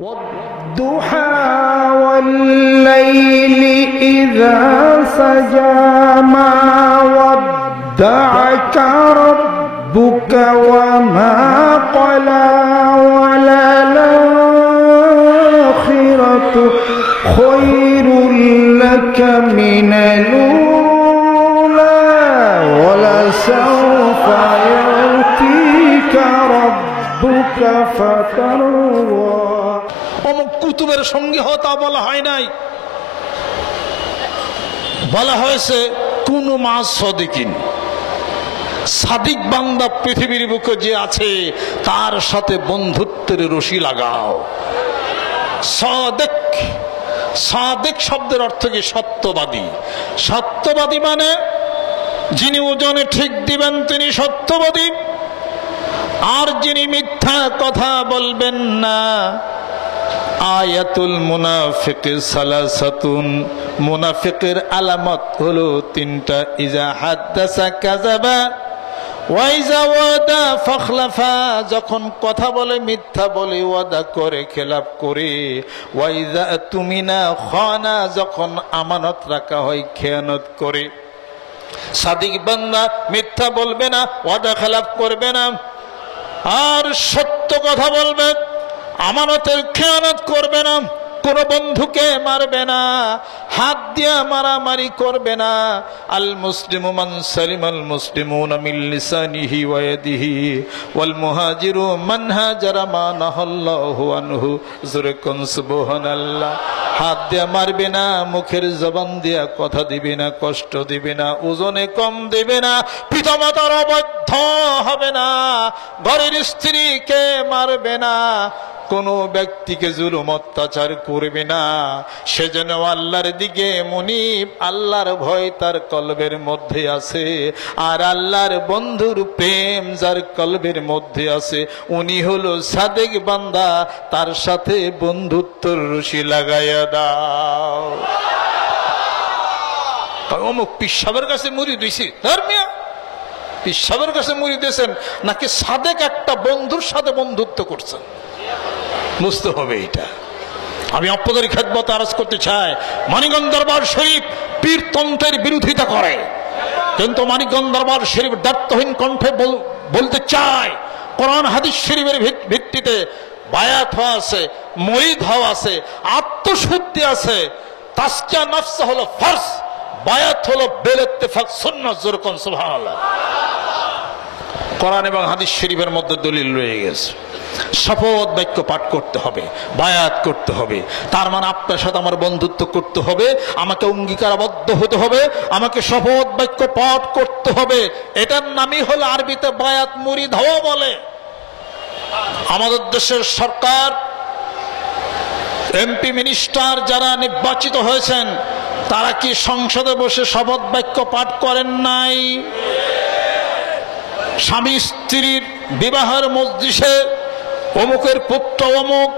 والضحى والليل إذا سجى ما ودعك ربك وما قلى وللآخرة خير لك من الأولى ولسوف يعطيك ربك فترضى। অমুক কুতুবের সঙ্গে হতা বলা হয় নাই, বলা হয়েছে কুনু মা সাদিকিন, সাদিক বান্দা পৃথিবীর বুকে যে আছে তার সাথে বন্ধুত্বের রশি লাগাও। সাদিক, সাদিক শব্দের অর্থ কি? সত্যবাদী। সত্যবাদী মানে যিনি ওজনে ঠিক দিবেন তিনি সত্যবাদী, আর যিনি মিথ্যা কথা বলবেন না। আয়াতুল মুনাফিক সালাসাতুন, মুনাফিকের আলামত হলো তিনটা। ইজা হাদাসা কাযাবা ওয়া ইজা ওয়াদা ফাখলাফা, যখন কথা বলে মিথ্যা বলে, ওয়াদা করে খেলাপ করে। ওয়া ইজা তুমিনা খানা, যখন আমানত রাখা হয় খেয়ানত করে। সাদিক বান্দা মিথ্যা বলবে না, ওয়াদা খেলাপ করবে না, আর সত্য কথা বলবে, আমানতের খেয়ানত করবে না, কোন বন্ধুকে মারবে না, হাত দিয়ে মারামারি করবে না। আল মুসলিমু মান সালিমাল মুসলিমুনা মিন লিসানিহি ওয়া ইয়াদিহি ওয়াল মুহাজিরু মান হাজারা মা নাহাল্লাহু আনহু। জোরে কোন সুবহানাল্লাহ। হাত দিয়ে মারবে না, মুখের জবান দিয়ে কথা দিবে না, কষ্ট দিবে না, ওজনে কম দিবে না, পিতামাতার অবাধ্য হবে না, ঘরের স্ত্রীকে মারবে না, কোন ব্যক্তিকে জুলুম অত্যাচার করবে না। সে যেন আল্লাহর দিকে মুনিব, আল্লাহর ভয় তার কলবের মধ্যে আছে, আর আল্লাহর বন্ধুর প্রেম যার কলবের মধ্যে আছে উনি হলো সাদেক বান্দা। তার সাথে বন্ধুত্বর রশি লাগাইয়া দাও। অমুক পীর সাহেবের কাছে মুড়ি দিয়েছি, ধর্মিয়া পীর সাহেবের কাছে মুড়ি দিয়েছেন নাকি সাদেক একটা বন্ধুর সাথে বন্ধুত্ব করছেন? বুঝতে হবে এটা। আমি আপনাদের খেদমত আরজ করতে চাই, মানিকগঞ্জ দরবার শরীফ পীরতন্ত্রের বিরোধিতা করে, কিন্তু মানিকগঞ্জ দরবার শরীফ দায়িত্বহীন কণ্ঠে বলতে চায়, কোরআন হাদিস শরীফের ভিত্তিতে বায়াত হওয়া আছে, মরিদ হওয়া আছে, আত্মশুদ্ধি আছে। তাসকিয়া নফস হলো ফরজ, বায়াত হলো বিল ইত্তেফাক সুন্নাহ। যেরকম সুবহানাল্লাহ, কোরআন এবং হাদিস শরীফের মধ্যে দলিল রয়ে গেছে। শপথ বাক্য পাঠ করতে হবে, বায়াত করতে হবে, তার মানে আপনার সাথে আমার বন্ধুত্ব করতে হবে, আমাকে অঙ্গীকারবদ্ধ হতে হবে, আমাকে শপথ বাক্য পাঠ করতে হবে। এটার নামই হলো আরবিতে বায়াত, মুরিদ হওয়া বলে। আমাদের দেশের সরকার, এমপি মিনিস্টার যারা নির্বাচিত হয়েছেন তারা কি সংসদে বসে শপথ বাক্য পাঠ করেন নাই? স্বামী স্ত্রীর বিবাহের মজলিসে অমুকের পুত্র অমুক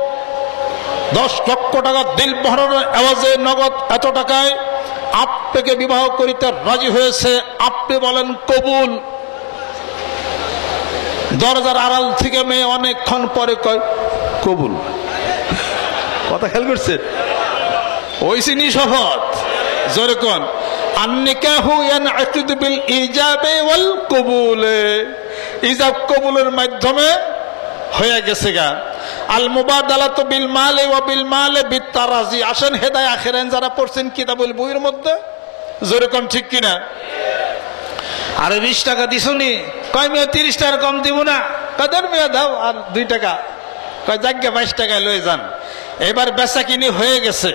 10 লক্ষ টাকা দিল বহরের এওয়াজে নগদ এত টাকায় আপনাকে বিবাহ করিতে রাজি হয়েছে, আপনি বলেন কবুল। দরজার আড়াল থেকে মেয়ে অনেকক্ষণ পরে কয় কবুল। কথা খেয়াল করছেন? ওইসি নি শপথ। জোরে কোন আন-নিকাহু ইয়ানআকিদু বিল ইজাবে ওয়াল কবুলে, ইজাব কবুলের মাধ্যমে হয়ে গেছে গা। আল মুবাদালাতু বিল মালি ওয়া বিল মালি বিতারাজি। আসেন হেদায় আখিরান যারা পড়ছেন কিতাবুল বইয়ের মধ্যে, জোরে কোন ঠিক কিনা? আরে 20 টাকা দিছনি, কয় মেয়ে 30 টাকা কম দিব না, কদর মেয়ে দাও আর 2 টাকা, কয় জায়গা 22 টাকায় লয়ে যান। এবার বেচা কিনি হয়ে গেছে,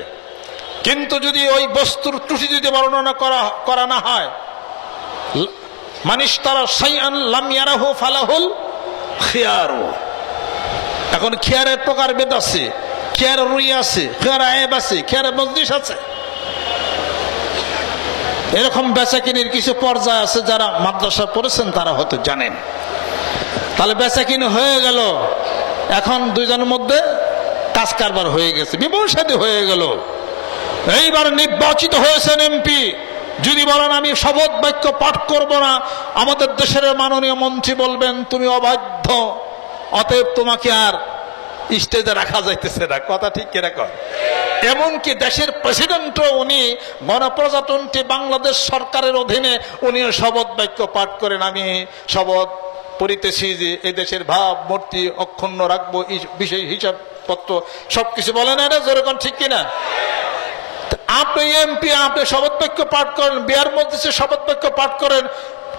কিন্তু যদি ওই বস্তুর ত্রুটি যদি বর্ণনা করা না হয়, মানিশতারা শাইআন লাম ইয়ারাহু ফালাহুল খিয়ারু। এখন খিয়ারের প্রকার ভেদ আছে, খিয়ার রুই আছে, খিয়ার আয়েব আছে, খিয়ার মজলিস আছে। এরকম বেচাকিনির কিছু পর্যায় আছে, যারা মাদ্রাসা পড়েছেন তারা হয়তো জানেন। তাহলে বেচাকিনি হয়ে গেল, এখন দুইজনের মধ্যে কাজ কারবার হয়ে গেছে, বিবাহ শাদী হয়ে গেল। এইবার নির্বাচিত হয়েছেন এমপি, যদি বলেন আমি শপথ বাক্য পাঠ করব না, আমাদের দেশের মাননীয় মন্ত্রী বলবেন তুমি অবাধ্য, অতএব তোমাকে আর স্টেজে রাখা যাইতেছে না, কথা ঠিক কিরকম? এমনকি দেশের প্রেসিডেন্টও উনি গণপ্রজাতন্ত্রী বাংলাদেশ সরকারের অধীনে উনিও শপথ বাক্য পাঠ করেন, আমি শপথ পড়িতেছি যে এই দেশের ভাব মূর্তি অক্ষুণ্ণ রাখবো, বিষয় হিসাবপত্র সবকিছু বলেন, এটা যেরকম ঠিক কিনা? আপনি এমপি, আপনি শপথ বাক্য পাঠ করেন, বিহার মধ্যে শপথ বাক্য পাঠ করেন,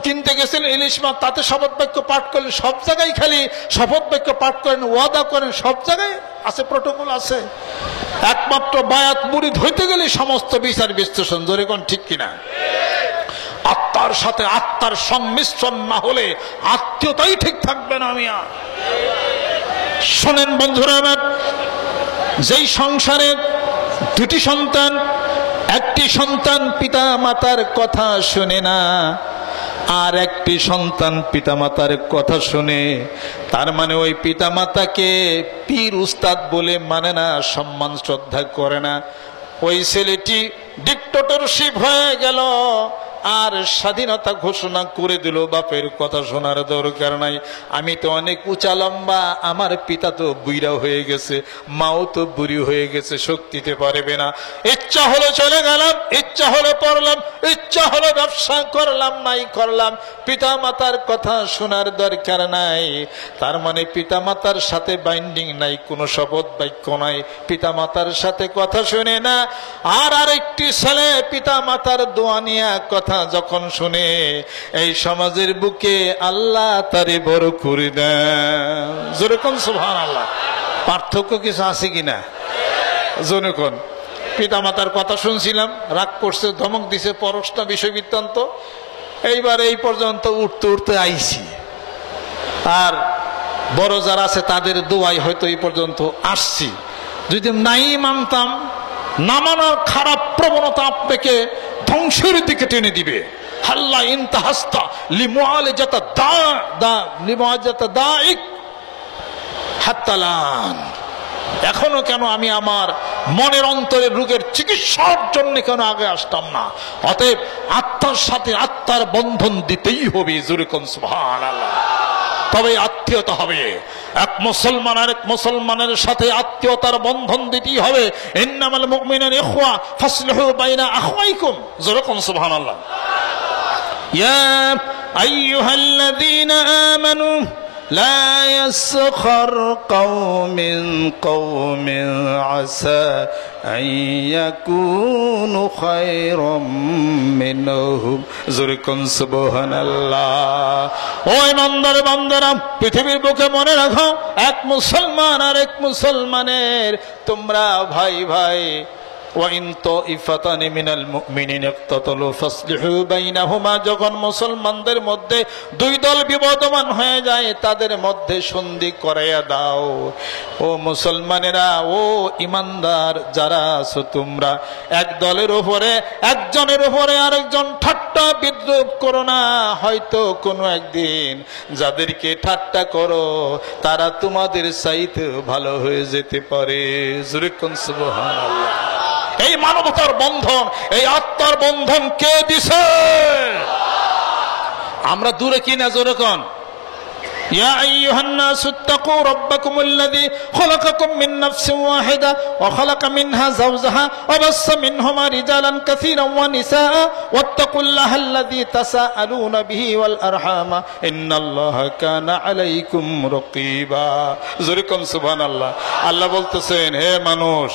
কিনতে গেছেন ইলিশ মাছ, তাতে শপথ বাক্য পাঠ করলেন, সব জায়গায় খালি শপথ বাক্য পাঠ করেন, ওয়াদা করেন, সব জায়গায় আছে, প্রটোকল আছে। একমাত্র বায়াত মুরিদ হইতে গেলে সমস্ত বিচার বিশ্লেষণ, যেরকম ঠিক কিনা? আত্মার সাথে আত্মার সংমিশ্রণ না হলে আত্মীয়তাই ঠিক থাকবে না। আমি শোনেন বন্ধুরা আমার, যেই সংসারে দুটি সন্তান, একটি সন্তান পিতা মাতার কথা শুনে না, আর একটি সন্তান পিতামাতার কথা শুনে, তার মানে ওই পিতামাতাকে পীর উস্তাদ বলে মানে না, সম্মান শ্রদ্ধা করে না, ওই ছেলেটি ডিক্টেটরশিপ হয়ে গেল আর স্বাধীনতা ঘোষণা করে দিল, বাপের কথা শোনার দরকার নাই, আমি তো অনেক উঁচা লম্বা, আমার পিতা তো বুড়া হয়ে গেছে, মাও তো বুড়ি হয়ে গেছে, শক্তিতে পারবে না, ইচ্ছা হলো চলে গেলাম, ইচ্ছা হলো পড়লাম, ইচ্ছা হলো ব্যবসা করলাম, নাই করলাম, পিতা মাতার কথা শোনার দরকার নাই। তার মানে পিতা মাতার সাথে বাইন্ডিং নাই, কোনো শপথ বাক্য নাই, পিতা মাতার সাথে কথা শুনে না। আর আরেকটি ছেলে পিতা মাতার দোয়া নিয়ে কথা যখন শুনে, এই সমাজের বুকে আল্লাহ তারে বড় করে দেন, যেরকম সুবহানাল্লাহ। পার্থক্য কিছু আছে কিনা? যেরকম পিতা মাতার কথা শুনছিলাম, রাগ করছে, ধমক দিছে, পরশটা বিষয় বৃত্তান্ত, এইবার এই পর্যন্ত উঠতে উঠতে আইছি, আর বড় যারা আছে তাদের দোয়াই হয়তো এই পর্যন্ত আসছি। যদি নাই মানতাম, না মানার খারাপ প্রবণতা আপনাকে ধ্বংসের দিকে টেনে দিবে। হাল্লা ইনতাহাস্তা লিমুআলাজাতা দাইক হাত্তালান, এখনো কেন আমি আমার মনের অন্তরের রোগের চিকিৎসার জন্য কেন আগে আসতাম না? অতএব আত্মার সাথে আত্মার বন্ধন দিতেই হবে, যেরকম সুবহানাল্লাহ। তবে আত্মীয়তা হবে, এক মুসলমান আর এক মুসলমানের সাথে আত্মীয়তার বন্ধন দিতেই হবে। ইন্নামাল মুমিনুনা ইখওয়া ফাসলিহু বাইনা আখওয়াইকুম, যেরকম সুবহানাল্লাহ। ইয়া আইয়ুহাল্লাযীনা আমানু لا يسخر قوم من قوم عسى أن يكونوا خيرا منهم, যেরকম সুবহানাল্লাহ। ও ইমানদার বান্দারা, পৃথিবীর বুকে মনে রাখো, এক মুসলমান আর এক মুসলমানের তোমরা ভাই ভাই। যখন মুসলমানদের মধ্যে দুই দল বিবদমান হয়ে যায়, তাদের মধ্যে সন্ধি করাইয়া দাও। ও মুসলমানেরা, ও ইমানদার যারা আছো, তোমরা এক দলের উপরে, একজনের উপরে আরেকজন ঠাট্টা বিদ্রুপ করো না। হয়তো কোনো একদিন যাদেরকে ঠাট্টা করো তারা তোমাদের চাইতে ভালো হয়ে যেতে পারে, যেরকম সুবহানাল্লাহ। এই মানবতার বন্ধন, এই আত্মার বন্ধন কে দিছে? আমরা দূরে কিনা, যেরকম ইয়া আইয়ুহান নাসু তাকু রাব্বাকুমুল্লাযী খালাকাকুম মিন নাফসিন ওয়াহিদা ওয়া খালাকা মিনহা যাওজাহা ওয়া বাসসা মিনহুমা রিজালান কাসীরান ওয়া নিসাআ ওয়াত্তাকুল্লাহাল্লাযী তাসাআলুনা বিহি ওয়াল আরহামা ইন্নাল্লাহা কানা আলাইকুম রাকীবা, যেরকম সুবহানাল্লাহ। আল্লাহ বলতেছেন, হে মানুষ,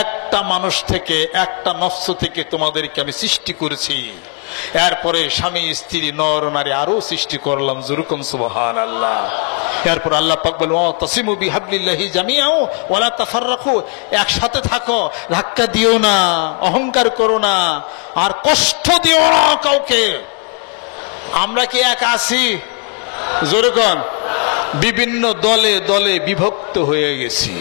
একটা মানুষ থেকে, একটা নফস থেকে তোমাদেরকে আমি সৃষ্টি করেছি, এরপরে স্বামী স্ত্রী নর নারী আরো সৃষ্টি করলাম, যেরকম সুবহানাল্লাহ। এরপর আল্লাহ পাক বলেন, ওয়াতাসিমু বিহাবলিল্লাহি জামিআন ওয়া লা তাফাররাকু, একসাথে থাকো, ধাক্কা দিও না, অহংকার করো না, আর কষ্ট দিও না কাউকে। আমরা কি এক আছি? যেরকম বিভিন্ন দলে দলে বিভক্ত হয়ে গেছি।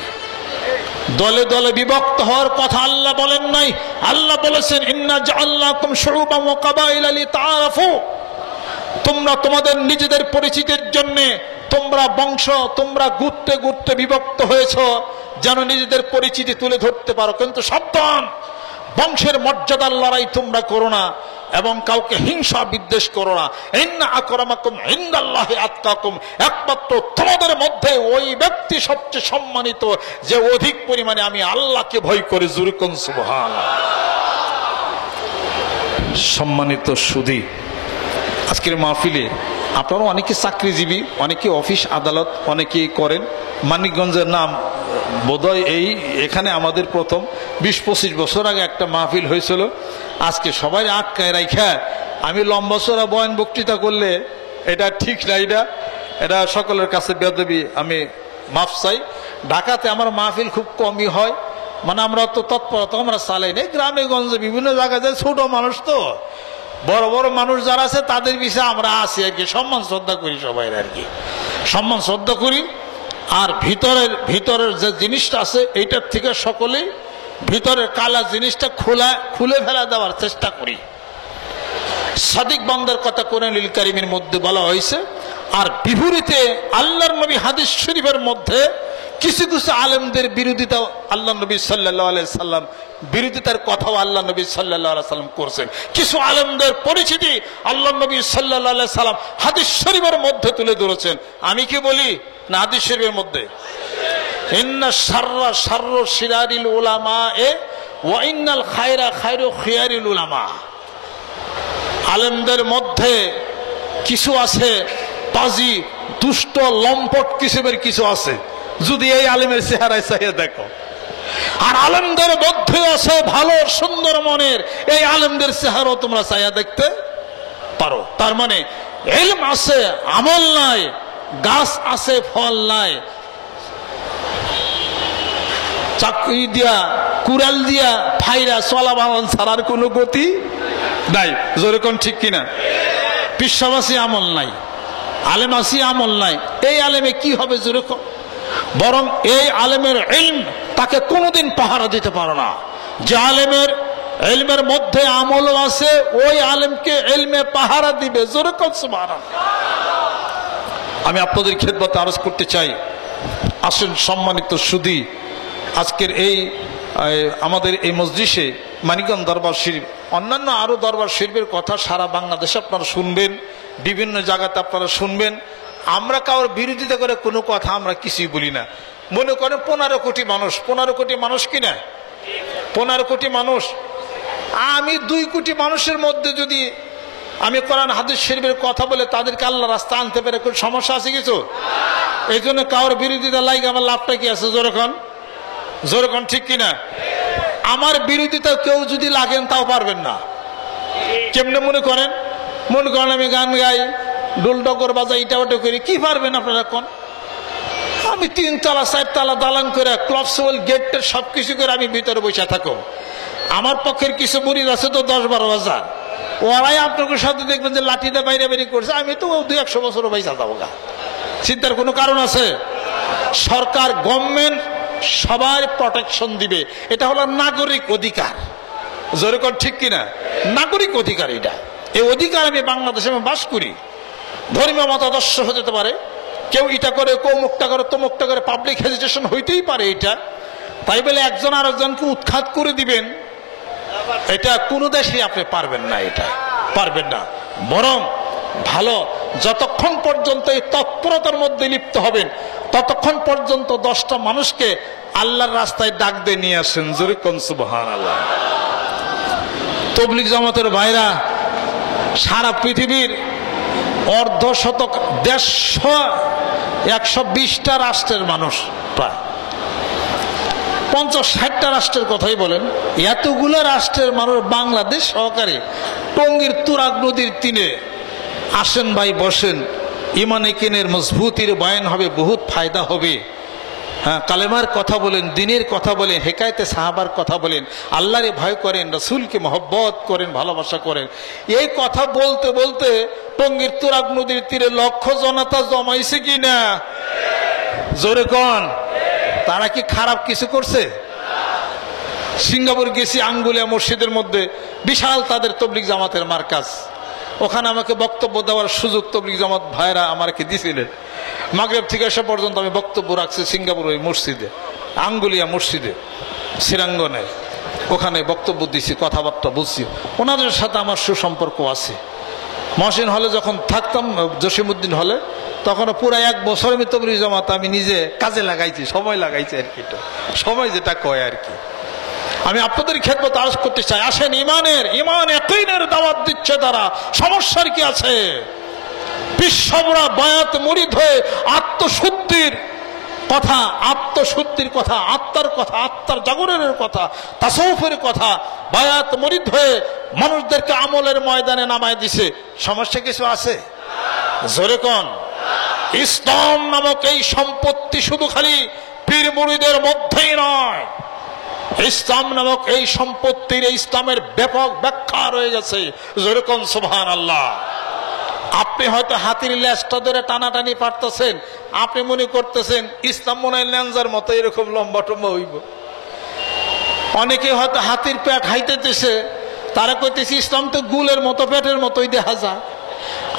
দলে দলে বিভক্ত হওয়ার কথা আল্লাহ বলেন নাই। আল্লাহ বলেছেন, ইন্না জাআলনাকুম শুউবান ওয়া কাবাইলা লিতাআরাফু, তোমরা তোমাদের নিজেদের পরিচিতির জন্য, তোমরা বংশ, তোমরা গোত্রে গোত্রে বিভক্ত হয়েছো, যেন নিজেদের পরিচিতি তুলে ধরতে পারো। কিন্তু সাবধান, বংশের মর্যাদার লড়াই তোমরা করো না। এবং কাউকে হিংসা বিদ্বেষ করো না। ইন্না আকরামাকুম ইনদাল্লাহি আতকাকুম, একমাত্র তোমাদের মধ্যে ওই ব্যক্তি সবচেয়ে সম্মানিত যে অধিক পরিমাণে আমি আল্লাহকে ভয় করে। জোরে কোন সুবহানাল্লাহ। সম্মানিত সুধী, আজকের মাহফিলে আপনারা অনেকে চাকরিজীবী, অনেকে অফিস আদালত অনেকেই করেন। মানিকগঞ্জের নাম বোধহয় এখানে আমাদের প্রথম 20-25 বছর আগে একটা মাহফিল হয়েছিল। আজকে সবাই আটকায় রাখা আমি লম্বা চড়া বয়ান বক্তৃতা করলে এটা ঠিক না, এটা সকলের কাছে বেয়াদবি, আমি মাফ চাই। ঢাকাতে আমার মাহফিল খুব কমই হয়, মানে আমরা তো তৎপরতা আমরা চালাই নেই। গ্রামে গঞ্জে বিভিন্ন জায়গায় ছোট মানুষ তো, বড় বড় মানুষ যারা আছে তাদের বিষয়ে আমরা আছি আর কি, সম্মান শ্রদ্ধা করি সবাই আর কি, সম্মান শ্রদ্ধা করি। আর ভিতরের যে জিনিসটা আছে এইটার থেকে সকলেই ভিতরের কালা জিনিসটা খুলে ফেলা দেওয়ার চেষ্টা করি। সাদিক বান্দার কথা কোরআনুল কারীমের মধ্যে বলা হয়েছে। আর বিপরীতে আল্লাহর নবী হাদিস শরীফের মধ্যে কিছু কিছু আলেমদের বিরোধিতা আল্লাহ নবী সাল্লাল্লাহু আলাইহি সাল্লাম বিরোধিতার কথাও আল্লাহ নবী সাল্লাল্লাহু আলাইহি সাল্লাম করছেন। কিছু আলেমদের পরিচিতি আল্লাহ নবী সাল্লাল্লাহু আলাইহি সাল্লাম হাদিস শরীফের মধ্যে তুলে ধরেছেন। আমি কি বলি না হাদিস শরীফের মধ্যে? ইন্না শাররা শাররু শিরারিল উলামা ওয়া ইন্নাল খায়রা খায়রু খিয়ারিল উলামা। আলেমদের মধ্যে কিছু আছে পাজি, দুষ্ট, লম্পট কিসমের কিছু আছে, যদি এই আলেমের চেহারায় চাইয়ে দেখো। আর আলেমদের মধ্যে আছে ভালো সুন্দর মনের, এই আলেমদের চেহারাও তোমরা চাইয়া দেখতে পারো। তার মানে ইলম আছে আমল নাই, গাছ আছে ফল নাই, চাকরি দিয়া কুড়াল দিয়া ফাইরা চলা বাহন ছাড়ার কোনো গতি নাই। যেরকম ঠিক কিনা? বিশ্বাসী আমল নাই, আলেম আসি আমল নাই, এই আলেমে কি হবে যেরকম? বরং এই আলেমের ইলম তাকে কোনোদিন পাহারা দিতে পারো না। যে আলেমের ইলমের মধ্যে আমল আছে ওই আলেমকে ইলমে পাহারা দিবে। যেরকম সুবহানাল্লাহ। আমি আপনাদের খেদমতে আরজ করতে চাই, আসেন সম্মানিত সুধী, আজকের এই আমাদের এই মজলিসে মানিকগঞ্জ দরবার শরীফ, অন্যান্য আরো দরবার শরীফের কথা সারা বাংলাদেশে আপনারা শুনবেন, বিভিন্ন জায়গাতে আপনারা শুনবেন। আমরা কারোর বিরোধিতা করে কোনো কথা আমরা কিছুই বলি না। মনে করেন 15 কোটি মানুষ, 15 কোটি মানুষ কিনা, 15 কোটি মানুষ, আমি 2 কোটি মানুষের মধ্যে যদি আমি কোরআন হাদিস শরীফের কথা বলে তাদেরকে আল্লাহ রাস্তা আনতে পারে, কোনো সমস্যা আছে কিছু? এই জন্য কারোর বিরোধিতা লাগে আমার লাভটা কি আছে? জোরখন ঠিক কিনা? আমার বিরোধিতা কেউ যদি লাগেন তাও পারবেন না। কেমনে মনে করেন আমি গান গাই, ডোল ডগর বাজাই, ইটা ওটা করি, কি পারবেন আপনারা কোন? আমি 3 তলা 4 তলা দালান করে ক্লব সোল গেটের সবকিছু করে আমি ভিতরে বসে থাকো। আমার পক্ষের কিছু মুরিদ আছে তো 10-12 হাজার, ওরাই আপনাদের সাথে দেখবেন যে লাঠিটা বাইরে বেরিয়ে করছে, আমি তো 200-100 বছরও পয়সা যাবো গা। চিন্তার কোনো কারণ আছে? সরকার গভর্নমেন্ট সবার প্রটেকশন দিবে, এটা হলো নাগরিক অধিকার। যেরকম ঠিক কিনা? নাগরিক অধিকার এটা, এই অধিকার আমি বাংলাদেশে বাস করি। ধর্মীয় মতাদর্শ হতে পারে, কেউ এটা করে, কেউ মুখটা করে, তো মুখটা করে, পাবলিক হেজিটেশন হইতেই পারে এটা। তাই বলে একজন আর একজনকে উৎখাত করে দিবেন, এটা কোনো দেশে আপনি পারবেন না, এটা পারবেন না। বরং ভালো, যতক্ষণ পর্যন্ত এই তৎপরতার মধ্যে লিপ্ত হবেন ততক্ষণ পর্যন্ত 10টা মানুষকে আল্লাহর রাস্তায় ডাক দিয়ে নিয়ে আসেন। জোরে কোন সুবহানাল্লাহ। তাবলীগ জামাতের ভাইরা সারা পৃথিবীর 120টা রাষ্ট্রের মানুষ, প্রায় 50-60টা রাষ্ট্রের কথাই বলেন, এতগুলো রাষ্ট্রের মানুষ বাংলাদেশ সহকারে টঙ্গীর তুরাগ নদীর তীরে আসেন ভাই, বসেন, ইমান একিনের মজবুতির বয়ান হবে, বহুত ফায়দা হবে। হ্যাঁ, কালেমার কথা বলেন, দিনের কথা বলেন, হেকায়েতে সাহাবার কথা বলেন, আল্লাহরে ভয় করেন, রাসূলকে মহব্বত করেন, ভালোবাসা করেন। এই কথা বলতে বলতে টঙ্গীর তুরাগ নদীর তীরে লক্ষ জনতা জমাইছে কিনা? জোরে কোন? তারা কি খারাপ কিছু করছে? সিঙ্গাপুর গেছি, আঙ্গুলিয়া মসজিদের মধ্যে বিশাল তাদের তাবলীগ জামাতের মার্কাজ, ওখানে আমাকে বক্তব্য দেওয়ার সুযোগ তাবলীগ জামাত ভাইরা আমাকে দিয়েছিলেন। মাগরিব থেকে আসা পর্যন্ত আমি বক্তব্য রাখছি সিঙ্গাপুর ওই মসজিদে, আঙ্গুলিয়া মসজিদে, শ্রীরাঙ্গনে। ওখানে বক্তব্য দিছি, কথাবার্তা বলছি, ওনাদের সাথে আমার সুসম্পর্ক আছে। মহসিন হলে যখন থাকতাম, জসিমউদ্দিন হলে, তখন পুরো 1 বছর আমি তবলিগ জামাত আমি নিজে কাজে লাগাইছি, সময় লাগাইছি আর কি। সময় যেটা কয় আর কি। আমি আপনাদের খেদমতে আরজ করতে চাই, আসেন ইমান ইয়াকিনের দাওয়াত দিচ্ছে তারা, সমস্যার কি আছে? বিশ্বরা বায়াত মুরিদ হয়ে আত্মশুদ্ধির কথা, আত্মার কথা, আত্মার জাগরণের কথা, তাসাউফের কথা বায়াত মুরিদ হয়ে মানুষদেরকে আমলের ময়দানে নামায় দিছে। সমস্যা কিছু আছে? জোরে কোন। ইসলাম নামক এই সম্পত্তি শুধু খালি পীর মুরিদের মধ্যেই নয়, ইসলাম নামক এই সম্পত্তির, ইসলামের ব্যাপক ব্যাখ্যা রয়ে গেছে। জোরে কোন সুবহানাল্লাহ। আপনি হয়তো হাতির লেজটা ধরে টানাটানি পারতেছেন, আপনি মনে করতেছেন ইসলাম মনে হয় ল্যাঞ্জার মতো এরকম লম্বা টম্বা হইব। অনেকে হয়তো হাতির পেট হাইতেছে, তারা কইতেছে ইসলাম তো গুলের মতো, পেটের মতোই দেখা যায়।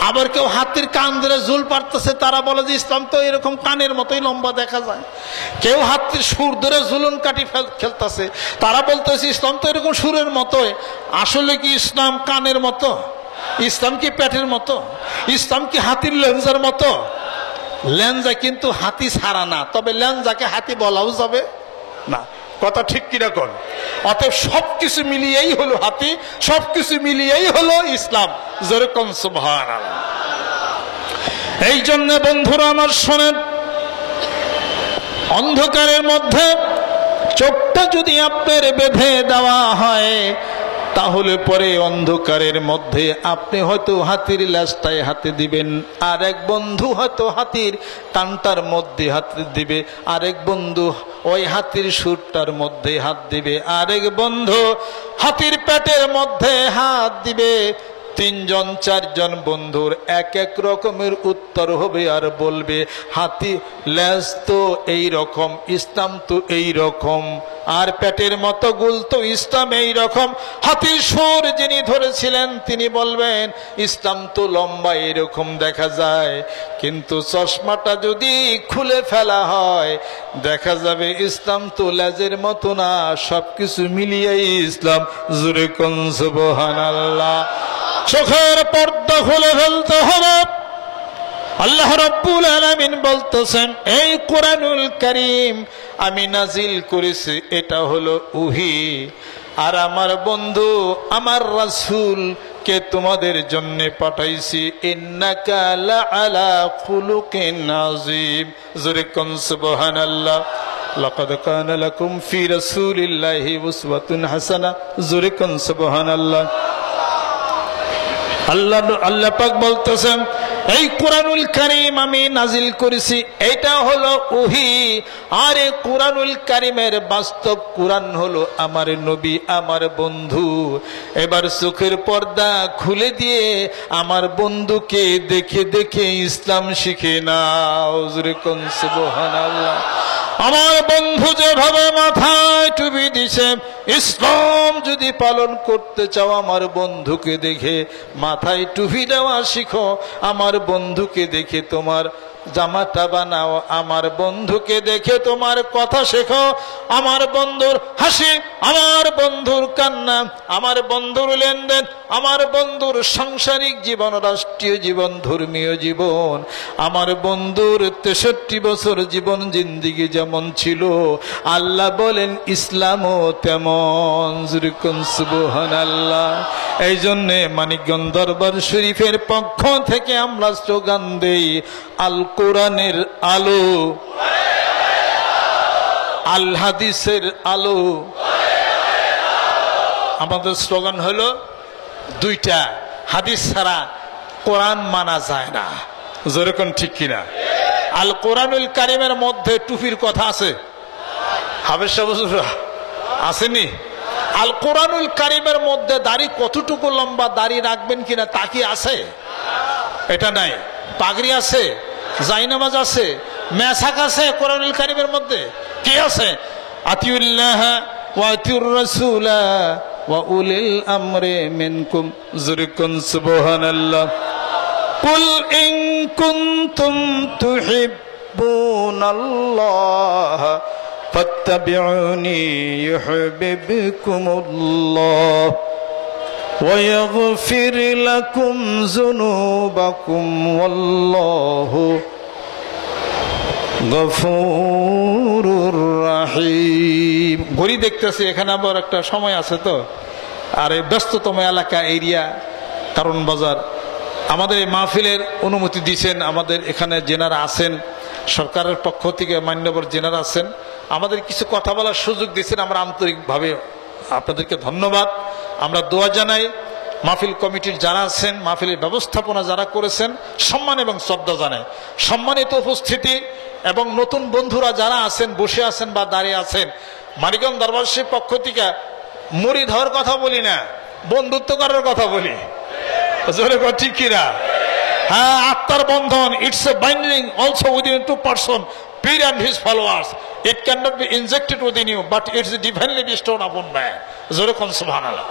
আবার কেউ হাতির কান ধরে ঝুল পারতেছে, তারা বলে যে ইসলাম তো এরকম কানের মতোই লম্বা দেখা যায়। কেউ হাতির সুর ধরে ঝুলন কাটি খেলতেছে, তারা বলতেছে ইসলাম তো এরকম সুরের মতোই। আসলে কি ইসলাম কানের মতো? ইসলাম কি পেটের মতো? ইসলাম কি হাতির লেঞ্জার মতো? লেঞ্জা কিন্তু হাতি ছাড়া না, তবে লেঞ্জাকে হাতি বলাও যাবে না। কথা ঠিক কিনা কোন? অতএব সবকিছু মিলিয়েই হলো হাতি, সবকিছু মিলিয়েই হলো ইসলাম। যেরকম সুবহানাল্লাহ। এই জন্য বন্ধুরা আমার শোনেন, অন্ধকারের মধ্যে চোখটা যদি আপনার বেঁধে দেওয়া হয়, তাহলে পরে অন্ধকারের মধ্যে আপনি হয়তো হাতির লেজটায় হাতে দিবেন, আর এক বন্ধু হয়তো হাতির কানটার মধ্যে হাত দিবে, আরেক বন্ধু ওই হাতির সুরটার মধ্যে হাত দিবে, আরেক বন্ধু হাতির পেটের মধ্যে হাত দিবে। 3 জন 4 জন বন্ধুর এক এক রকমের উত্তর হবে, আর বলবে হাতি লেজ তো এই রকম, ইসলাম তো এই রকম, আর পেটের মতো গুল তো ইসলাম এই রকম। হাতির সুর যিনি ধরেছিলেন তিনি বলবেন ইসলাম তো লম্বা এরকম দেখা যায়, কিন্তু চশমাটা যদি খুলে ফেলা হয় দেখা যাবে ইসলাম তো লেজের মতো না, সবকিছু মিলিয়েই ইসলাম। জোরে কোন সুবহানাল্লাহ। চোখের পর্দা খুলে ফেলতে হবে। আল্লাহ রাব্বুল আলামিন বলতেছেন, এই কোরআনুল কারীম আমি নাজিল করেছি, এটা হলো ওহী, আর আমার বন্ধু আমার রাসূল কে তোমাদের জন্য পাঠাইছি। ইন্নাকা লাআলা খুলুকিন আযীম। জোরে কোন সুবহানাল্লাহ। লাকাদ কানা লাকুম ফি রাসূলিল্লাহি উসওয়াতুন হাসানা। জোরে কোন সুবহানাল্লাহ। আল্লাহ পাক বলতেছেন, এই কোরআনুল কারীম আমি নাজিল করেছি, এটা হলো ওহী, আর এই কোরআনুল কারীমের বাস্তব কোরআন হলো আমার নবী, আমার বন্ধু। এবার চোখের পর্দা খুলে দিয়ে আমার বন্ধুকে দেখে দেখে ইসলাম শিখে নাও। জোরে কোন সুবহানাল্লাহ। আমার বন্ধু যেভাবে মাথায় টুপি দিছে, ইসলাম যদি পালন করতে চাও আমার বন্ধুকে দেখে মাথায় টুপি দেওয়া শিখো, আমার বন্ধুকে দেখে তোমার জামাটা বানাও, আমার বন্ধুকে দেখে তোমার কথা শেখো। আমার বন্ধুর হাসি, আমার বন্ধুর কান্না, আমার বন্ধুর লেনদেন, আমার বন্ধুর সাংসারিক জীবন, রাষ্ট্রীয় জীবন, ধর্মীয় জীবন, আমার বন্ধুর 63 বছর জীবন জিন্দিগি যেমন ছিল, আল্লাহ বলেন ইসলামও তেমন। সুবহানাল্লাহ। এই জন্যে মানিকগঞ্জ দরবার শরীফের পক্ষ থেকে আমরা স্লোগান দেই, আল কোরআনের আলো, আল হাদিসের আলো। আমাদের স্লোগান হলো দুইটা, হাদিস ছাড়া কোরআন মানা যায় না। যেরকম ঠিক কিনা? আল কোরআনুল কারীমের মধ্যে টুপির কথা আছে, হাফেজ সাহেব আসেনি? আল কোরআনুল কারীমের মধ্যে দাড়ি কতটুকু লম্বা, দাড়ি রাখবেন কিনা তা কি আছে? এটা নাই। পাগড়ি আছে, জায়নামাজ আছে, মেসাক আছে কোরআনুল কারীমের মধ্যে। কি আছে? আতিউল্লাহ ওয়া আতিউর রাসূলা ওয়া উলিল আমরি মিনকুম। যুরকুন সুবহানাল্লাহ। কুল ইন কুনতুম তুহিব্বুনাল্লাহ ফাত্তাবিউনি ইউহিব্বুকুমুল্লাহ ওয়া ইয়াগফির লাকুম যুনুবাকুম ওয়াল্লাহু গফুরুর রহিম। ঘড়ি দেখতেছি এখানে আবার একটা সময় আছে তো, আর এই ব্যস্ততম এলাকা এরিয়া কারণ বাজার। আমাদের এই মাহফিলের অনুমতি দিয়েছেন আমাদের এখানে জেনারা আছেন, সরকারের পক্ষ থেকে মান্যবর জেনারা আছেন, আমাদের কিছু কথা বলার সুযোগ দিয়েছেন। আমরা আন্তরিকভাবে আপনাদেরকে ধন্যবাদ। আমরা দোয়া জানাই মাহফিল কমিটির যারা আছেন, মাহফিলের ব্যবস্থাপনা যারা করেছেন, সম্মান এবং শ্রদ্ধা জানাই। সম্মানিত উপস্থিতি এবং নতুন বন্ধুরা যারা আছেন, বসে আছেন বা দাঁড়িয়ে আছেন, মানিকগঞ্জ দরবার শরীফ পক্ষ থেকে মুরিদ হওয়ার কথা বলি না, বন্ধুত্ব করার কথা বলি। ঠিক কিনা? হ্যাঁ, আত্মার বন্ধন, it's a binding also within two person, Peer and his followers. It cannot be injected within you, but it is divinely bestowed upon man. যেরকম সুবহানাল্লাহ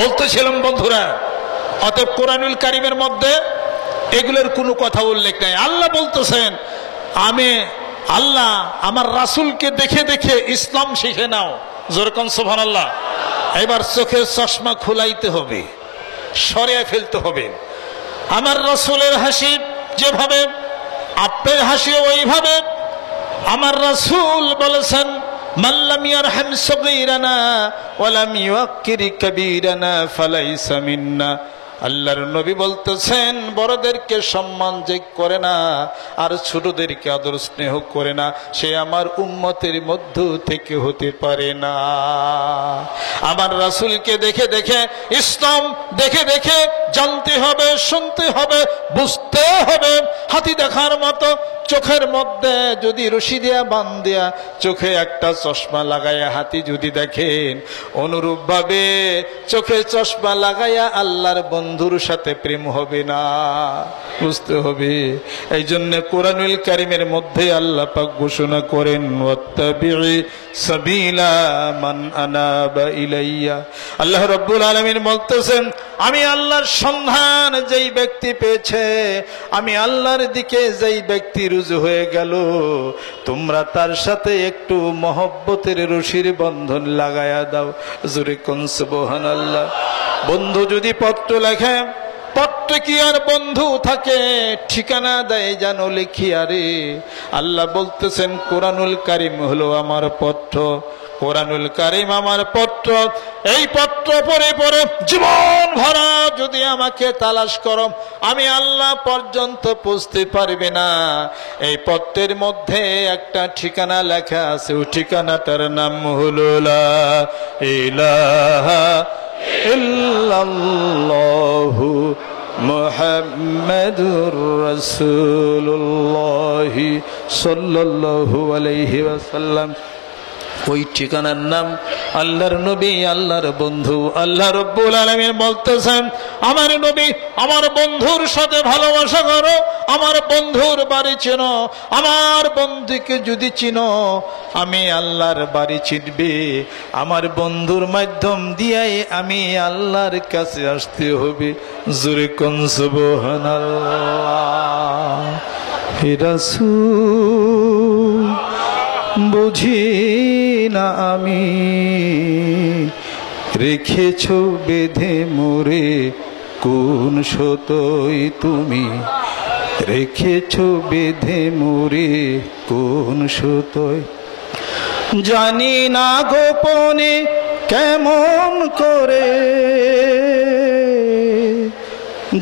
বলতেছিলাম বন্ধুরা, অতএব কোরআনুল কারীমের মধ্যে এগুলোর কোনো কথা উল্লেখ নাই। আল্লাহ বলতেছেন, আমি আল্লাহ আমার রাসূলকে দেখে দেখে ইসলাম শিখে নাও। যেরকম সুবহানাল্লাহ। এবার চোখের চশমা খুলাইতে হবে, সরিয়ে ফেলতে হবে। আমার রাসূলের হাসি যেভাবে, আপনার হাসিও ওইভাবে। আমার রাসূল বলেছেন, মাল্লাম ইয়ারহাম সগীরানা ওয়া লাম ইউক্কির কাবীরানা ফালাইসা মিন্না। আল্লাহর নবী বলতেছেন, বড়দেরকে সম্মান যে করে না আর ছোটদেরকে আদর স্নেহ করে না, সে আমার উম্মতের মধ্য থেকে হতে পারে না। আমার রাসূলকে দেখে দেখে, ইসলাম দেখে দেখে জানতে হবে, শুনতে হবে, বুঝতে হবে। হাতি দেখার মতো চোখের মধ্যে যদি রশি দিয়া বাঁধ দিয়া চোখে একটা চশমা লাগাইয়া হাতি যদি দেখেন, অনুরূপ ভাবে চোখে চশমা লাগাইয়া আল্লাহর বন্ধুর সাথে প্রেম হবে না, বুঝতে হবে। এই জন্য কোরআনুল কারীমের মধ্যে আল্লাহ পাক ঘোষণা করেন, ওয়াত্তাবি'i সাবিলা মান আনাবা ইলাইয়া। আল্লাহ রাব্বুল আলামিন বলতেছেন, আমি আল্লাহর সন্ধান যেই ব্যক্তি পেয়েছে, আমি আল্লাহর দিকে যেই ব্যক্তি রুজু হয়ে গেল, তোমরা তার সাথে একটু মহব্বতের রশির বন্ধন লাগায়া দাও। জোরে কোন সুবহানাল্লাহ। বন্ধু যদি পত্র লেখে, পত্রে কি আর বন্ধু থাকে? ঠিকানা দেয় যেন লিখিয়া রে। আল্লাহ বলতেছেন, কোরআনুল কারীম হলো আমার পত্র, কোরআনুল কারীম আমার পত্র। এই পত্র পড়ে পড়ে জীবন ভরা যদি আমাকে তালাশ করো, আমি আল্লাহ পর্যন্ত পৌঁছতে পারবে না। এই পত্রের মধ্যে একটা ঠিকানা লেখা আছে, ওই ঠিকানাটার নাম হলো লা ইলাহা ইল্লাল্লাহু মুহাম্মাদুর রাসূলুল্লাহ সাল্লাল্লাহু আলাইহি ওয়াসাল্লাম। ওই ঠিকানার নাম আল্লাহর নবী, আল্লাহর বন্ধু। আল্লাহ রাব্বুল আলামিন বলতেছেন, আমার নবী আমার বন্ধুর সাথে ভালোবাসা করো, আমার বন্ধুর বাড়ি চেনো। আমার বন্ধুকে যদি চিনো, আমি আল্লাহর বাড়ি চিনবে। আমার বন্ধুর মাধ্যম দিয়াই আমি আল্লাহর কাছে আসতে হবে। জোরে কোন সুবহানাল্লাহ। হে রাসূল, বুঝি না আমি রেখেছ বেঁধে মোরে কোন সতই তুমি, রেখেছ বেঁধে মোরে কোন সতই। জানি না গোপনে কেমন করে,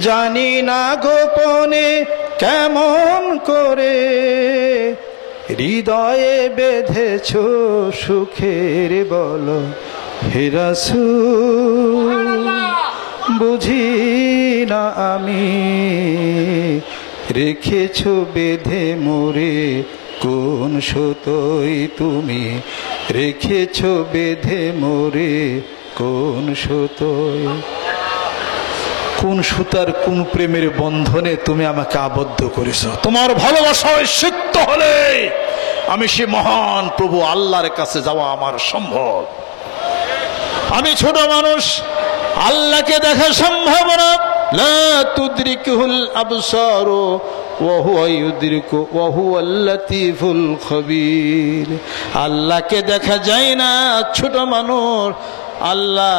জানি না গোপনে কেমন করে হৃদয়ে বেঁধেছ সুখের বল। হে রাসূল, বুঝি না আমি রেখেছ বেঁধে মোরে কোন সুতোই তুমি, রেখেছ বেঁধে মোরে কোন সুতোই। কোন সুতার কোন প্রেমের বন্ধনে তুমি আমাকে আবদ্ধ করেছ। তোমার ভালোবাসায় সিক্ত হলে আমি সে মহান প্রভু আল্লাহর কাছে যাওয়া আমার সম্ভব। আমি ছোট মানুষ, আল্লাহকে দেখা সম্ভব না। লা তুদরিকুল আবসার ওয়া হুয়া ইউদরিকু ওয়া হুয়াল লাতীফুল খবীর। আল্লাহকে দেখা যায় না, ছোট মানুষ, আল্লাহ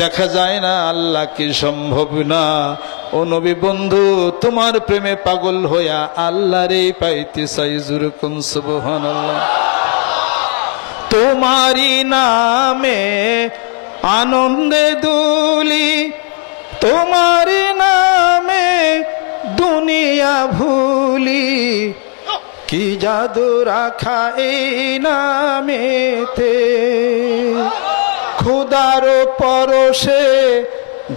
দেখা যায় না, আল্লাহ কি সম্ভব না? ও নবী বন্ধু, তোমার প্রেমে পাগল হইয়া আল্লাহরে পাইতে চাই, জোরে কোন সুবহানাল্লাহ। তোমারি নামে আনন্দে দুলি, তোমারি নামে দুনিয়া ভুলি, কি জাদু রাখা এই নামেতে। খুদার পরশে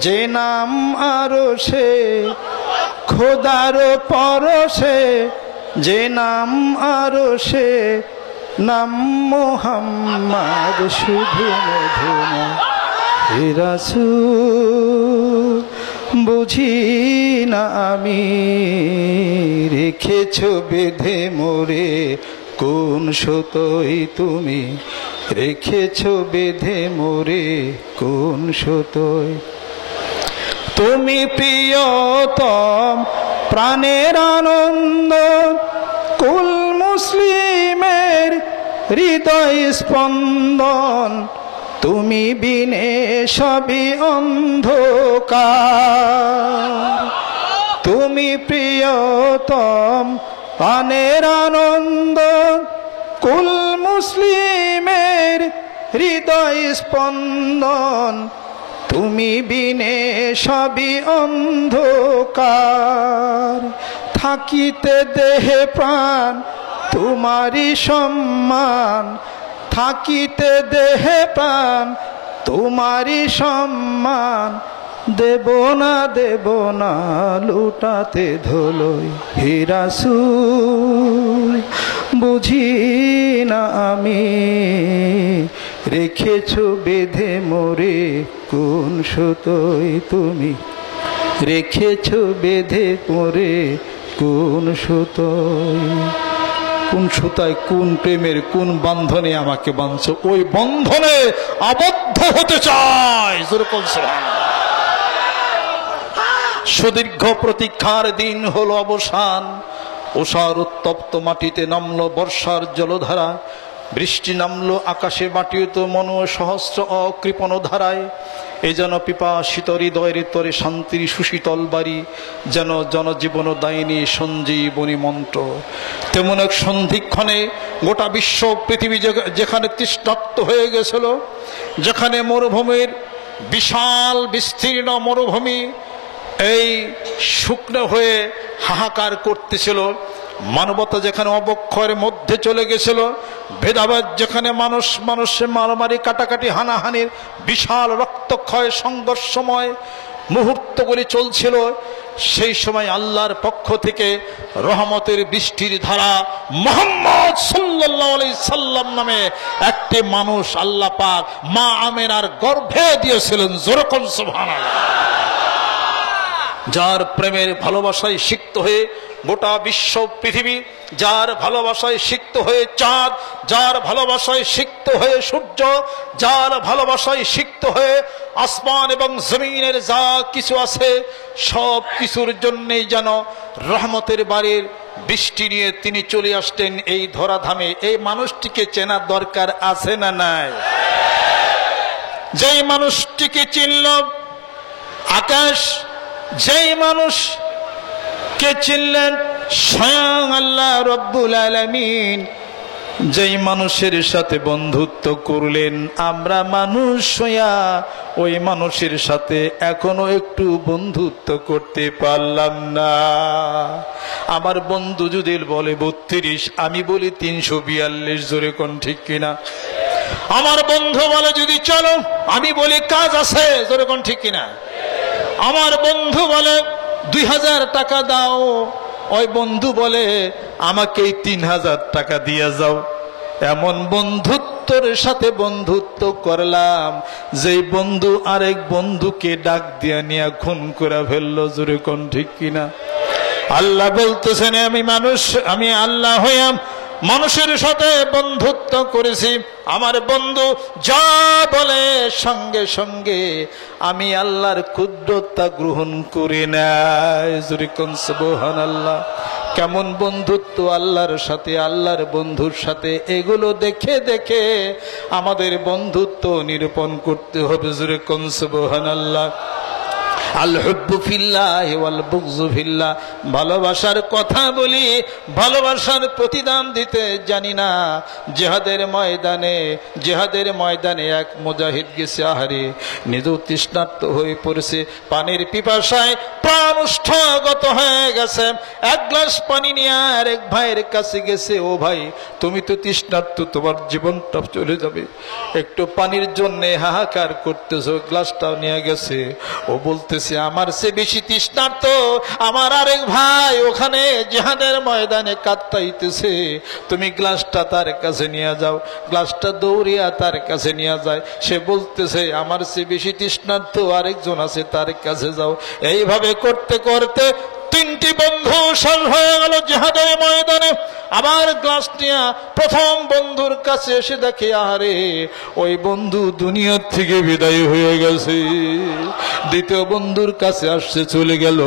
যে নাম আরশে, খোদার পরশে যে নাম আরশে, নাম মুহাম্মদ শুধু মধুনা। হে রাসূল বুঝি না আমি, রেখেছ বেঁধে মোরে কোন সুতোয় তুমি, রেখেছ বেঁধে মোরে কোন সুতোয়। তুমি প্রিয়তম প্রাণের আনন্দ, কুল মুসলিমের হৃদয় স্পন্দন, তুমি বিনে সবই অন্ধকার। তুমি প্রিয়তম প্রাণের আনন্দ, কুল মুসলিমের হৃদয় স্পন্দন, তুমি বিনে সবই অন্ধকার। থাকিতে দেহে প্রাণ তোমারি সম্মান, থাকিতে দেহে প্রাণ তোমারি সম্মান, দেব না লুটাতে ধুলোয়। হে রাসূল বুঝি না আমি, রেখেছ বেঁধে মোরে কোন সুতোয় তুমি, রেখেছ বেঁধে মোরে কোন সুতোয়। কোন সুতায়, কোন প্রেমের, কোন বন্ধনে আমাকে বাঁধছো, ওই বন্ধনে আবদ্ধ হতে চাই। সুদীর্ঘ প্রতীক্ষার দিন হলো অবসান। উষার উত্তপ্ত মাটিতে নামলো বর্ষার জলধারা, বৃষ্টি নামলো আকাশে মাটিত মন সহস্র অকৃপণ ধারায়। এ যেন পিপাসিত হৃদয়ের তরে শান্তির সুশীতল বাড়ি, যেন জনজীবন দায়িনী সঞ্জীবনী মন্ত্র। তেমন এক সন্ধিক্ষণে গোটা বিশ্ব পৃথিবী যেখানে তৃষ্ণার্ত হয়ে গেছিল, যেখানে মরুভূমির বিশাল বিস্তীর্ণ মরুভূমি এই শুকনো হয়ে হাহাকার করতেছিল, মানবতা যেখানে অবক্ষয়ের মধ্যে চলে গেছিল, ভেদাভেদ যেখানে মানুষের মারামারি কাটাকাটি হানাহানির বিশাল রক্তক্ষয় সংঘর্ষময় মুহূর্তগুলি চলছিল, সেই সময় আল্লাহর পক্ষ থেকে রহমতের বৃষ্টির ধারা মুহাম্মদ সাল্লাল্লাহু আলাইহি সাল্লাম নামে একটি মানুষ আল্লাহ পাক মা আমেনার গর্ভে দিয়েছিলেন। জোরে কোন সুবহানাল্লাহ। যার প্রেমের ভালোবাসায় সিক্ত হয়ে গোটা বিশ্ব পৃথিবী, যার ভালোবাসায় সিক্ত হয়ে চাঁদ, যার ভালোবাসায় সিক্ত হয়ে সূর্য, যার ভালোবাসায় সিক্ত হয়ে আসমান এবং জমিনের যা কিছু আছে, সব কিছুর জন্যই যেন রহমতের বাড়ির বৃষ্টি নিয়ে তিনি চলে আসতেন এই ধরাধামে। এই মানুষটিকে চেনার দরকার আছে না নাই? যেই মানুষটিকে চিনল আকাশ, যেই মানুষকে চিনলেন স্বয়ং আল্লাহ রব্বুল আলামিন, যেই মানুষের সাথে বন্ধুত্ব করলেন, আমরা মানুষ হইয়া ওই মানুষের সাথে এখনো একটু বন্ধুত্ব করতে পারলাম না। আমার বন্ধু যদি বলে 32, আমি বলি 342। জোরে কোন ঠিক কিনা? আমার বন্ধু বলে যদি চলো, আমি বলি কাজ আছে। জোরে কোন ঠিক কিনা? আমার বন্ধু বলে 2000 টাকা দাও, ওই বন্ধু বলে আমাকে 3000 টাকা দিয়ে যাও। এমন বন্ধুত্বের সাথে বন্ধুত্ব করলাম, যেই বন্ধু আরেক বন্ধুকে ডাক দিয়া নিয়ে খুন করে ফেললো। জোরে কোন ঠিক কিনা? আল্লাহ বলতেছেন আমি আল্লাহ হইয়া মানুষের সাথে বন্ধুত্ব করেছি, আমার বন্ধু যা বলে সঙ্গে সঙ্গে আমি আল্লাহর কুদরতটা গ্রহণ করি নাই। জোরে কোন সুবহানাল্লাহ। কেমন বন্ধুত্ব আল্লাহর সাথে, আল্লাহর বন্ধুর সাথে, এগুলো দেখে দেখে আমাদের বন্ধুত্ব নিরূপণ করতে হবে। জোরে কোন সুবহানাল্লাহ। আল হুব্বু ফিল্লাহ ওয়াল বুগযু ফিল্লাহ, ভালোবাসার কথা বলি, ভালোবাসার প্রতিদান দিতে জানি না। জিহাদের ময়দানে এক মুজাহিদ গেছে, আহারে নিজেও তৃষ্ণার্ত হয়ে পড়েছে, পানির পিপাসায় প্রাণ উষ্ঠগত হয়ে গেছে। এক গ্লাস পানি নিয়ে আর এক ভাইয়ের কাছে গেছে, ও ভাই তুমি তো তৃষ্ণার্ত, তোমার জীবনটা চলে যাবে, একটু পানির জন্য হাহাকার করতেছো। গ্লাসটাও নিয়ে গেছে, ও বলতে আমার সে বেশি তৃষ্ণার্ত আমার আরেক ভাই ওখানে জিহাদের ময়দানে কাঁদতেছে, তুমি গ্লাসটা তার কাছে নিয়ে যাও। গ্লাসটা দৌড়িয়া তার কাছে নিয়ে যায়, সে বলতেছে আমার সে বেশি তৃষ্ণার্ত আরেকজন আছে, তার কাছে যাও। এইভাবে করতে করতে তিনটি বন্ধু শেষ হয়ে গেল জিহাদের ময়দানে। আবার গ্লাস নিয়ে প্রথম বন্ধুর কাছে এসে দেখে, আরে ওই বন্ধু দুনিয়ার থেকে বিদায় হয়ে গেছে। দ্বিতীয় বন্ধুর কাছে আসছে, চলে গেল।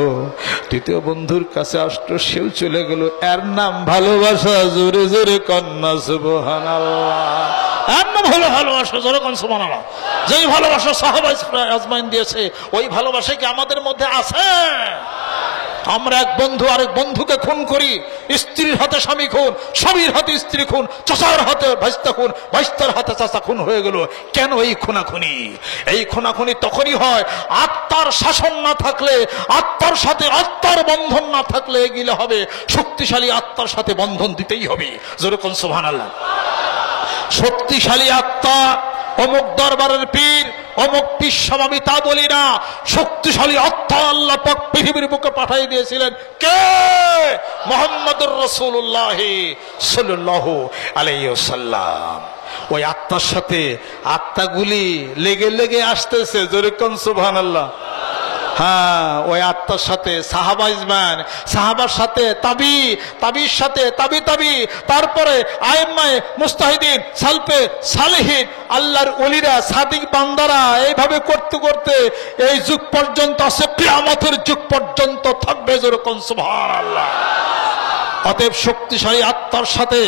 তৃতীয় বন্ধুর কাছে আসতো, সেও চলে গেল। এর নাম ভালোবাসা। জোরে জোরে কন্যা সুবহানাল্লাহ। এর নাম হলো ভালোবাসা। জোরে কন্যা সুবহানাল্লাহ। যেই ভালোবাসা সাহাবায়ে আজমাইন দিয়েছে, ওই ভালোবাসা কি আমাদের মধ্যে আছে? আমরা এক বন্ধু আরেক বন্ধুকে খুন করি, স্ত্রীর হাতে স্বামী খুন, স্বামীর হাতে স্ত্রী খুন, চাচার হাতে ভাইস্তা খুন, ভাইস্তার হাতে চাচা খুন হয়ে গেল। কেন এই খুনাখুনি? এই খুনাখুনি তখনই হয় আত্মার শাসন না থাকলে, আত্মার সাথে আত্মার বন্ধন না থাকলে এগুলো হবে। শক্তিশালী আত্মার সাথে বন্ধন দিতেই হবে। যেরকম সুবহানাল্লাহ। শক্তিশালী আত্মা, অমুক দরবারের পীর, অমুক পীর আমি তা বলি না। শক্তিশালী আত্মা আল্লাহ পাক পৃথিবীর বুকে পাঠিয়ে দিয়েছিলেন কে? মুহাম্মদুর রাসূলুল্লাহ সাল্লাল্লাহু আলাইহি ওয়াসাল্লাম। ওই আত্মার সাথে আত্মাগুলি লেগে লেগে আসতেছে। যেরকম সুবহানাল্লাহ। হ্যাঁ, ওই আত্মার সাথে সাহাবা ইজমান, সাহাবার সাথে তাবি, তাবির সাথে তাবি তাবি, তারপরে আইম্মায়ে মুস্তাহিদিন, সালফে সালেহিন, আল্লাহর ওলিরা, সাদিক বান্দারা, এইভাবে করতে করতে এই যুগ পর্যন্ত আছে, কিয়ামতের যুগ পর্যন্ত থাকবে। যেরকম সুবহানাল্লাহ। অতএব শক্তিশালী আত্মার সাথে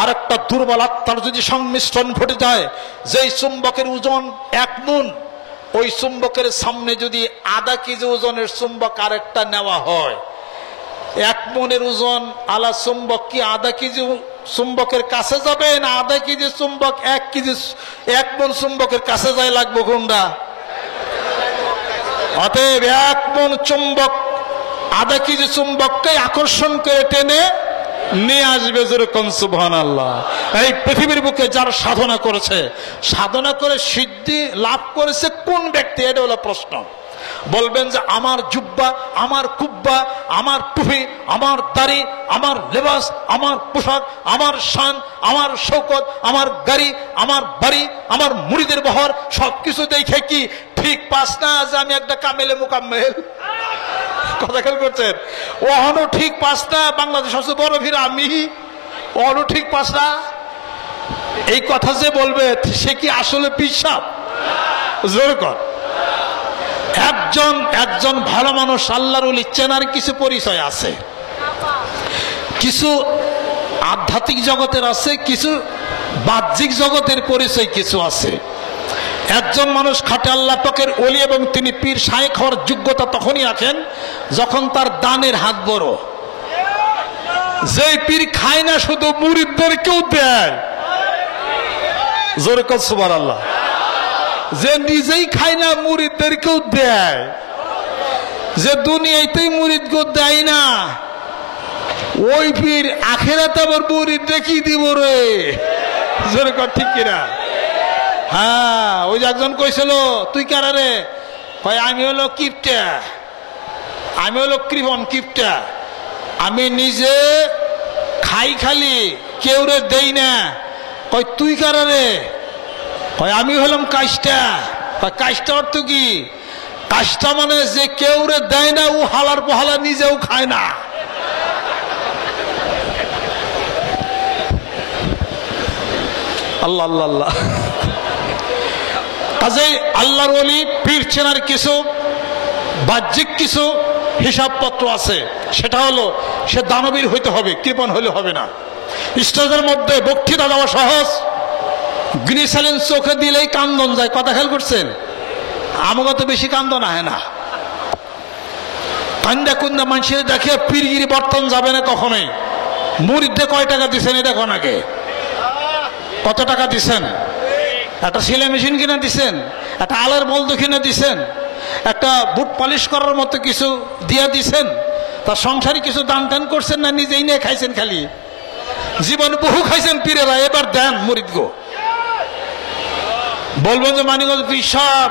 আর একটা দুর্বল আত্মার যদি সংমিশ্রণ ঘটে যায়, যেই চুম্বকের ওজন 1 মুন, ওই চুম্বকের সামনে যদি আধা কেজি ওজনের চুম্বক আরেকটা নেওয়া হয়, 1 মনের ওজন আলা চুম্বক কি আধা কেজি চুম্বকের কাছে যাবে, না আধা কেজি চুম্বক 1 মন চুম্বকের কাছে যায়? লাগবে কোনটা? অতএব 1 মন চুম্বক আধা কেজি চুম্বককে আকর্ষণ করে টেনে নিয়ে আসবে। যেরকম সুবহানাল্লাহ। এই পৃথিবীর বুকে যারা সাধনা করেছে, সাধনা করে সিদ্ধি লাভ করেছে কোন ব্যক্তি? এটা হলো প্রশ্ন। বলবেন যে আমার জুব্বা, আমার কুব্বা, আমার টুপি, আমার দাড়ি, আমার লেবাস, আমার পোশাক, আমার শান, আমার শৌকত, আমার গাড়ি, আমার বাড়ি, আমার মুরিদের বহর, সবকিছু দেখে কি ঠিক পাস না যে আমি একটা কামেলে মুকাম্মেল? কথা খেয়াল করছেন? ও হনো ঠিক পাস না বাংলাদেশ সবচেয়ে বড় ভিড় আমি, অনো ঠিক পাস না। এই কথা যে বলবে সে কি আসলে পিসাব? জোর কর। একজন ভালো মানুষ, আল্লাহর ওলি, চেনার কিছু পরিচয় আছে, কিছু আধ্যাত্মিক জগতের আছে, কিছু বাহ্যিক জগতের পরিচয় কিছু আছে। একজন মানুষ খাটে আল্লাহ পাকের ওলি এবং তিনি পীর শায়েখ হওয়ার যোগ্যতা তখনই রাখেন যখন তার দানের হাত বড়। যেই পীর খায় না, শুধু মুরিদদেরকেও দেয়। জোরে কর সুবহানাল্লাহ। যে নিজেই খায় না, মুরিদদেরকেও দেয়। যে দুনিয়াতেই মুরিদকে দেয় না, ওই পীর আখিরাতে আবার মুরিদ দেখিয়ে দিব রে। জোরে কর ঠিক কিনা? হ্যাঁ, ওই যে একজন কইছিল তুই কারা রে? কয় আমি হলো কিপটা, আমি হলো কৃপন কিপটা, আমি নিজে খাই খালি কেউ রে দেই না। কয় তুই কারা রে? কয় আমি হলাম কাষ্টা। কয় কাষ্টা অর্থ কি? কাষ্টা মানে যে কেউ রে দেয় না, ও হালার পহালা নিজেও খায় না। আল্লাহ আল্লাহ আল্লাহ। কাজেই আল্লাহর ওলি পীর চেনার কিছু বাহ্যিক কিছু হিসাবপত্র আছে। সেটা হলো সে দানবীর হইতে হবে, কৃপণ হলে হবে না। স্টেজের মধ্যে বক্তৃতা দেওয়া সহজ, গ্লিসারিন চোখে দিলেই কান্দন যায়। কথা খেয়াল করছেন? আমাকে তো বেশি কান্দন আহে না। কান্দা কুন্দা মানুষের দেখে পীরগিরি বর্তন যাবে না কখনোই। মুরিদে কয় টাকা দিচ্ছেন এটা কোন আগে? কত টাকা দিচ্ছেন? একটা সেলাই মেশিন কিনে দিচ্ছেন, একটা আলের বলদ কিনে দিচ্ছেন, একটা বুট পালিশ করার মতো কিছু দিয়ে দিচ্ছেন, তার সংসারে কিছু দান টান করছেন না নিজেই নিয়ে খাইছেন? খালি জীবন বহু খাইছেন পীরেরা, এবার দেন মুরিদ গো। বলবেন যে মানিকগঞ্জ পীর সাহেব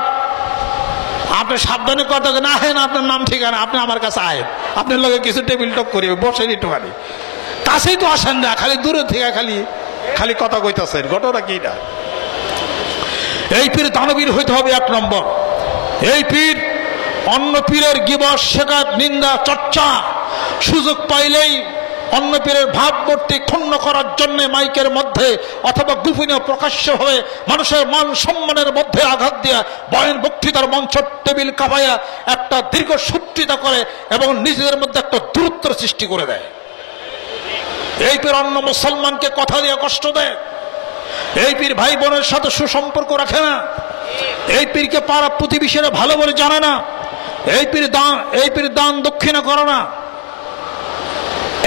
আপনি সাবধানে কথা না আহেন, আপনার নাম ঠিকানা আপনি আমার কাছে আহেন, আপনার লগে কিছু টেবিল টক করি বসেন একটুখানি, কাছেই তো আসেন না, খালি দূরে থেকে খালি খালি কথা কইতাছেন। ঘটনা কি না? এই পীর দানবীর হইতে হবে 1 নম্বর। এই পীর অন্য পীরের গিবত, শেখাত, নিন্দা, চর্চা সুযোগ পাইলেই অন্য পীরের ভাবমূর্তি ক্ষুণ্ণ করার জন্য মাইকের মধ্যে অথবা গোপনীয় প্রকাশ্য হয়ে মানুষের মান সম্মানের মধ্যে আঘাত দিয়া বয়ান বক্তৃতার মঞ্চ টেবিল কাঁপাইয়া একটা দীর্ঘ সূত্রিতা করে এবং নিজেদের মধ্যে একটা দূরত্বের সৃষ্টি করে দেয়। এই পীর অন্য মুসলমানকে কথা দিয়ে কষ্ট দেয়। এই পীর ভাই বোনের সাথে সুসম্পর্ক রাখে না। এই পীরকে পাড়া প্রতিবেশীরা ভালো বলে জানে না। এই পীর দান দক্ষিণা করে না।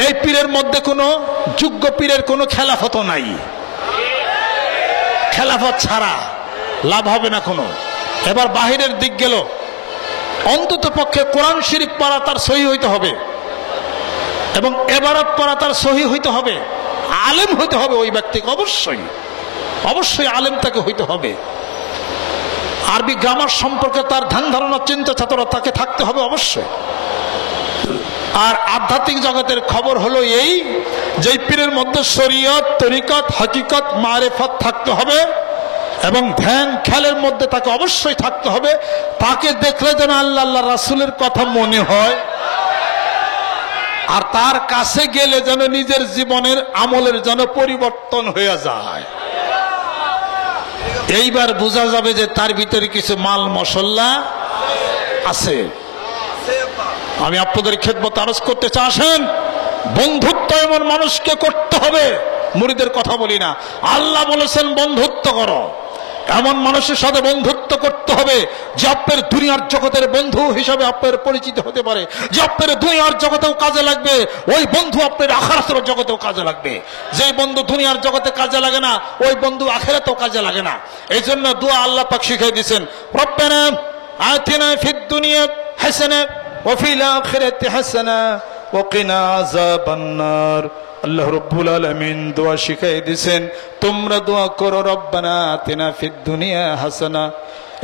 এই পীরের মধ্যে কোনো যোগ্য পীরের কোনো খেলাফত নাই। খেলাফত ছাড়া লাভ হবে না কোনো। এবার বাহিরের দিক গেল, অন্তত পক্ষে কোরআন শরীফ পড়া তার সহি হইতে হবে এবং এবারত পড়া তার সহি হইতে হবে। আলেম হইতে হবে ওই ব্যক্তিকে, অবশ্যই অবশ্যই আলেম তাকে হইতে হবে। আরবি গ্রামার সম্পর্কে তার ধ্যান ধারণা চিন্তা চেতনা তাকে থাকতে হবে অবশ্যই। আর আধ্যাত্মিক জগতের খবর হলো এই যে পীরের মধ্যে শরীয়ত, তরিকত, হকিকত, মারেফত থাকতে হবে এবং ধ্যান খেয়ালের মধ্যে তাকে অবশ্যই থাকতে হবে। তাকে দেখলে যেন আল্লাহ আল্লাহ রাসূলের কথা মনে হয়, আর তার কাছে গেলে যেন নিজের জীবনের আমলের যেন পরিবর্তন হয়ে যায়। এইবার বোঝা যাবে যে তার ভিতরে কিছু মাল মশলা আছে। আমি আপনাদের খেদমত আরজ করতে চাচ্ছেন, বন্ধুত্ব এমন মানুষকে করতে হবে। মুরিদের কথা বলি না, আল্লাহ বলেছেন বন্ধুত্ব করো। এমন মানুষের সাথে বন্ধুত্ব করতে হবে যে আপনার দুনিয়ার জগতের বন্ধু হিসাবে আপনার পরিচিত হতে পারে, যে আপনার দুনিয়ার জগতেও কাজে লাগবে। ওই বন্ধু আপনার আখিরাতের জগতেও কাজে লাগবে। যে বন্ধু দুনিয়ার জগতে কাজে লাগে না, ওই বন্ধু আখিরাতেও কাজে লাগে না। এই জন্য দোয়া আল্লাহ পাক শিখিয়ে দিয়েছেন, রব্বানা আতিনা ফিদ দুনিয়া হাসানা ওয়া ফিল আখিরাতি হাসানা ওয়া কিনা আযাবান নার। আল্লাহ রাব্বুল আলামিন দোয়া শিখিয়ে দিয়েছেন, তোমরা দোয়া করো রব্বানা আতিনা ফিদ দুনিয়া হাসানা।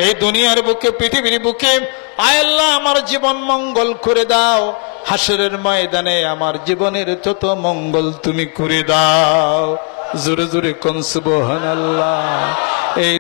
এই দুনিয়ার বুকে, পৃথিবীর বুকে আয় আল্লাহ আমার জীবন মঙ্গল করে দাও। হাসরের ময়দানে আমার জীবনের যত মঙ্গল তুমি করে দাও। জোরে জোরে কোন সুবহানাল্লাহ।